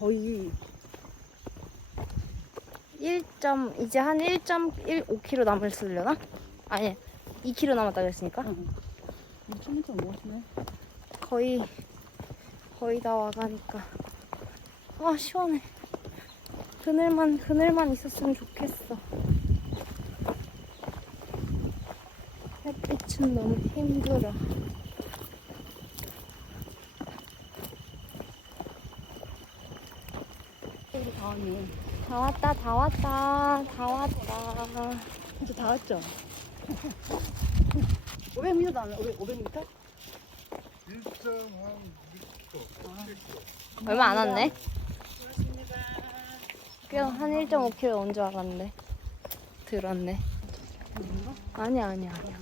거의 1. 이제 한 1.15km 남았으려나? 아니 2km 남았다 그랬으니까 좀 멋지네. 거의 거의 다 와가니까 아 시원해 그늘만 그늘만 있었으면 좋겠어 햇빛은 너무 힘들어 우리 다 왔네. 다 왔다 다 왔다 다 왔다. 진짜 다 왔죠? 500m 나면 500, 500m? 얼마 안 왔네? 꽤한 1.5km 온 줄 알았는데 들었네. 아니야 아니야 아니야.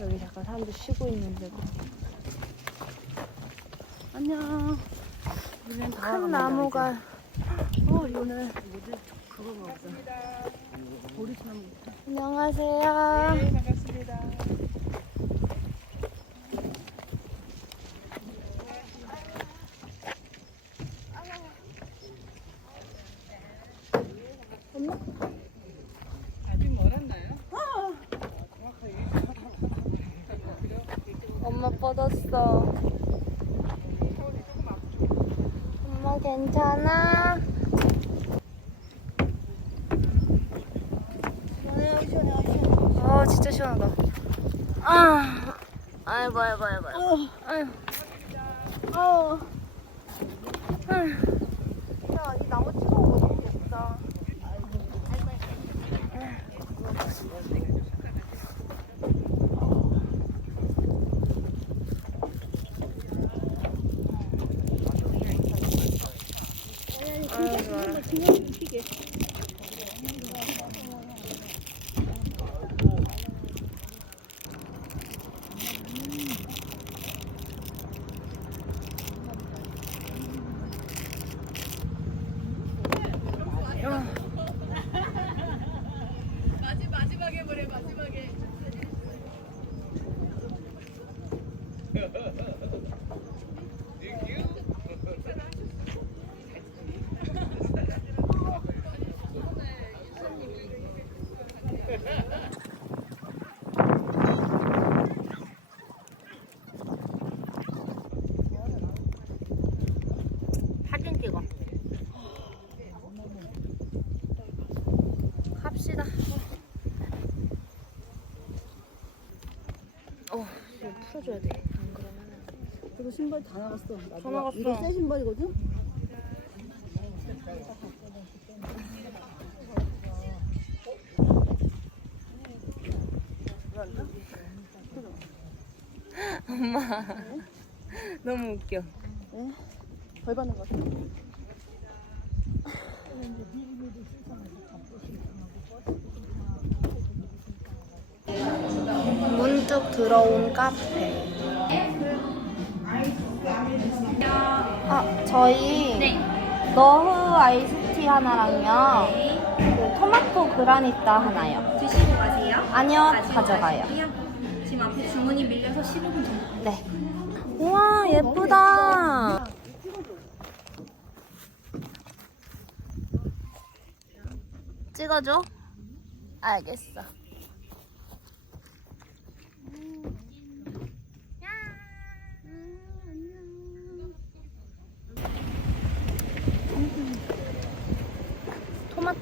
여기 잠깐 사람들 쉬고 있는 데고 안녕. 큰 나무가 이거는 뭐지? 안녕하세요 네, 반갑습니다. 아직 멀었나요? 엄마 뻗었어 엄마 괜찮아? 시원해요, 시원해요, 시원해요. 아 진짜 시원하다. 아. 아이고 아이고 아이고 어, 아이고 어. 야, 이 나무 찍어온 거 너무 예쁘다. 사진 찍어 갑시다 어 이거 풀어줘야 돼 안 그러면은 그리고 신발 다 나갔어. 나다 나갔어. 이거 새 신발이거든? 엄마 너무 웃겨 네. 벌 받는 것 같아. 문득 들어온 카페. 아, 저희 너흐 아이스티 하나랑요. 그 토마토 그라니타 하나요. 드시고 가세요. 아니요, 가져가요. 가시고요. 지금 앞에 주문이 밀려서 15분 정도. 네. 우와, 예쁘다. 찍어줘. 알겠어.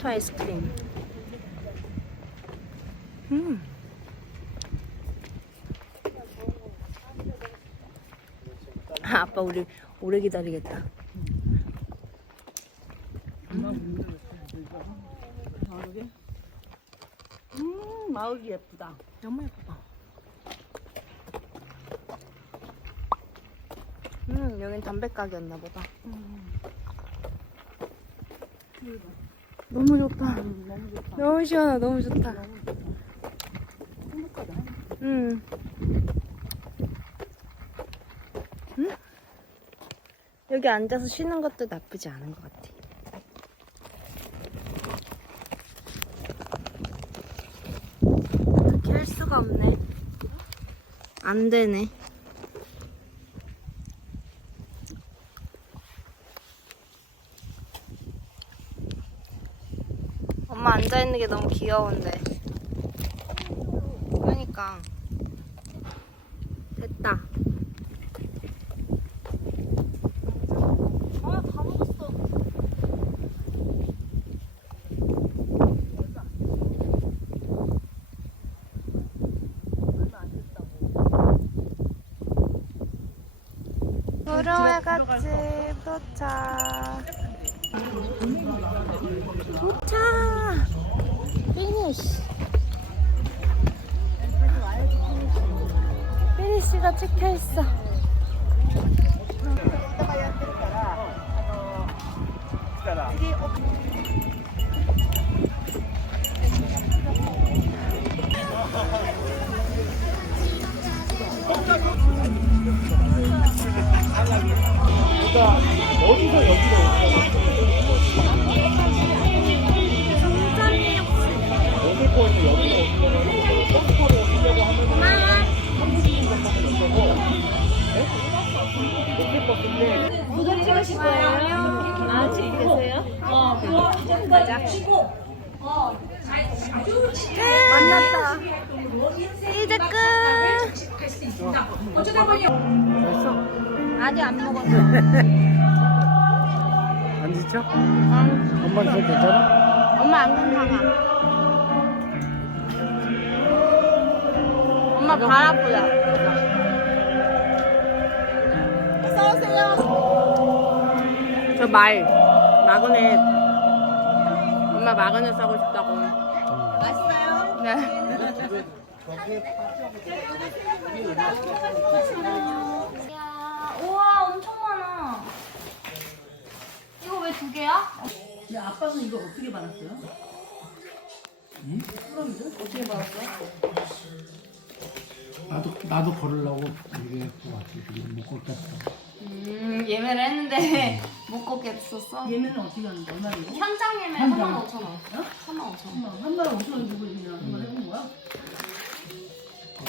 토마토 아이스크림. 음. 아, 아빠 우리 오래 기다리겠다. 마을이? 음, 마을이 예쁘다. 너무 예뻐. 음, 여긴 담배 가게였나 보다. 너무 좋다. 음, 너무 좋다. 너무 시원하, 너무 좋다. 너무 좋다. 행복하다. 음. 음? 여기 앉아서 쉬는 것도 나쁘지 않은 것 같아. 어떻게 할 수가 없네. 안 되네. 엄마 앉아 있는 게 너무 귀여운데. 그러니까 됐다. 아, 다 먹었어. 구름의 같이 도착. 도착. 피니쉬. 피니쉬가 찍혀 있어. 만났다. 이제 끝. 아직 안 먹었어. 안 지쳐? 응. 엄마 저 괜찮아? 엄마 안 괜찮아. 엄마 발 아프다. 저 말. 마그넷. 엄마 마그넷 사고 싶다고. 맛있어요? 네. 야, 우와 엄청 많아. 이거 왜 두 개야? 근데 아빠는 이거 어떻게 받았어요? 나도 나도 걸으려고 이게 왔지 못 걷겠어. 음 예매를 했는데 못 걷겠었어. 얘네는 어떻게 하는데? 얼마예요? 현장 예매 현장. 3만 5천 원. 3만 5천 원. 한 달에 5천 원 주고 그냥 한번 해본 거야?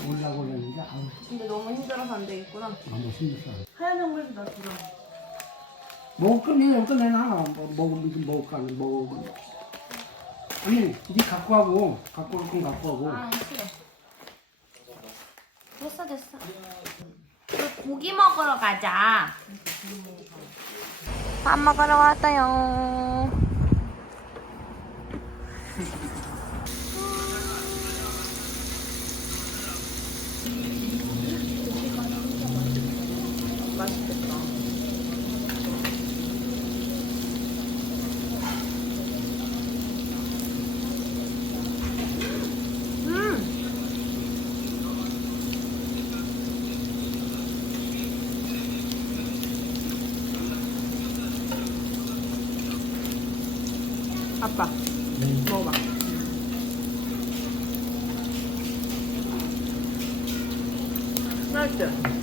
올라고 그랬는데 아우 근데 너무 힘들어서 안 되겠구나. 너무 힘들어. 하얀 양말도 나 주라. 먹을 거면 끝내나 뭐, 먹으면 좀 먹을까 먹어. 아니 니 갖고 하고 갖고 올 건 갖고 하고. 아 싫어. 됐어 됐어. 우리 고기 먹으러 가자. 밥 먹으러 왔어요. 맛있겠다. 음. 아빠, 네. 먹어봐. 맛있지?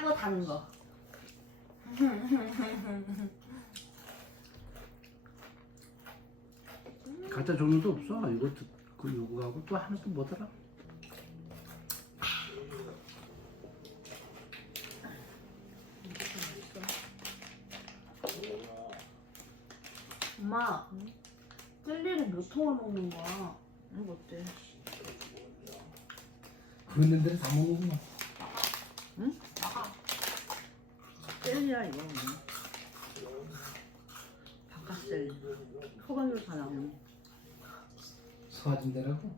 짜고 단 거. 가짜 종류도 없어. 이것도 그 요거하고 또 하나 또 뭐더라? 엄마, 젤리를 몇 통을 먹는 거야? 이거 어때? 그런 데를 다 먹는구나. 젤리야 이거. 바깥 젤리. 소금으로 다 나오는. 소화진 데라고.